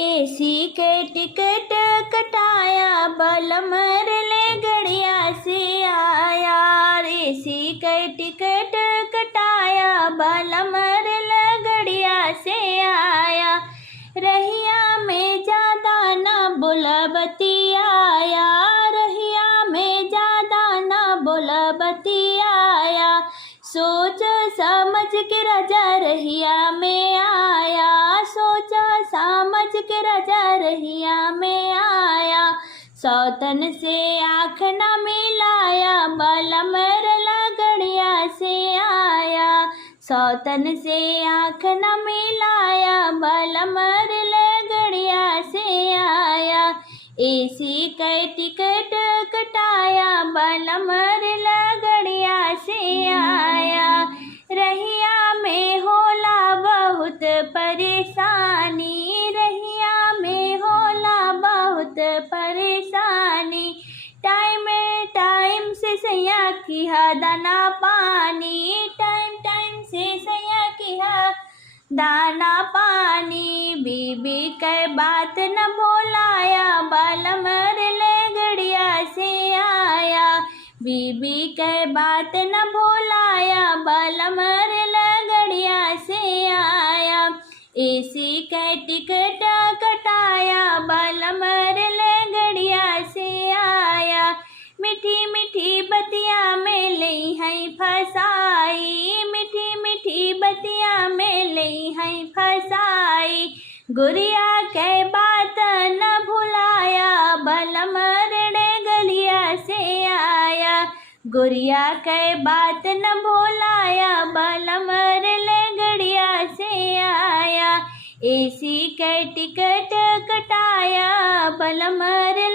AC के ticket कटाया बलम ले गड़िया से आया। एसी के टिकट कटाया बलम ले गड़िया से आया। रहिया में ज्यादा न बोला बतियाया। रहिया में ज्यादा न बोला बतियाया। सोच समझ के राजा रहिया में आया। सोच समझ के राजा रहिया में आया। सौतन से आँख न मिलाया बलम ला गड़िया से आया। सौतन से आँख न मिलाया बलम ला गड़िया से आया। एसी का टिकट कटाया बलम ला गड़िया से आया। रहिया में होला बहुत परेशानी। रहिया में होला बहुत परेशानी। टाइम से सैया की दाना पानी। टाइम से सैया की दाना पानी। बीबी के बात न भोलाया बलम ले गड़िया से आया। बीबी के बात न भोलाया बलम ले गड़िया से आया। एसी के टिकट कटाया बलम ले गड़िया से आया। मीठी मीठी बतिया में लई है फसाई। मीठी मीठी बतिया में लई है फसाई। गुड़िया के बात न भुलाया बलम रे गलिया से आया। गुड़िया के बात न भुलाया बलम रे गड़िया से आया। एसी के टिकट कटाया बलम रे